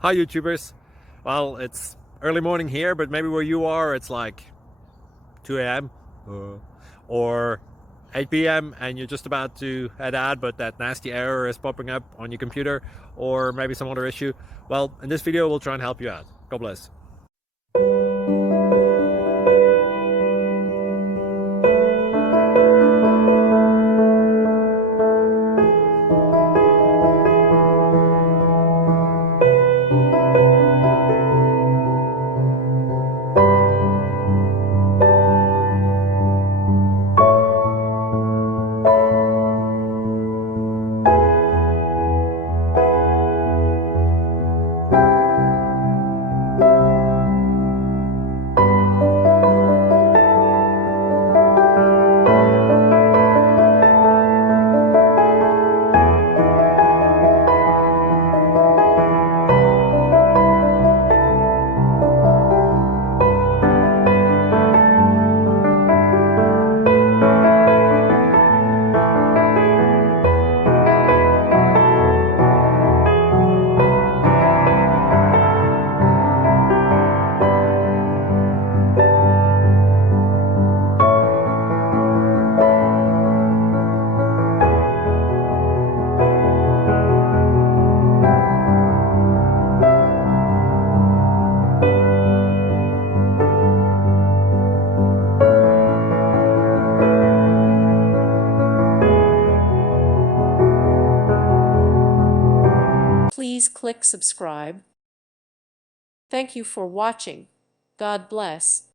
Hi YouTubers. Well, it's early morning here, but maybe where you are it's like 2 a.m. or 8 p.m. and you're just about to head out, but that nasty error is popping up on your computer, or maybe some other issue. Well, in this video we'll try and help you out. God bless. Please click subscribe. Thank you for watching. God bless.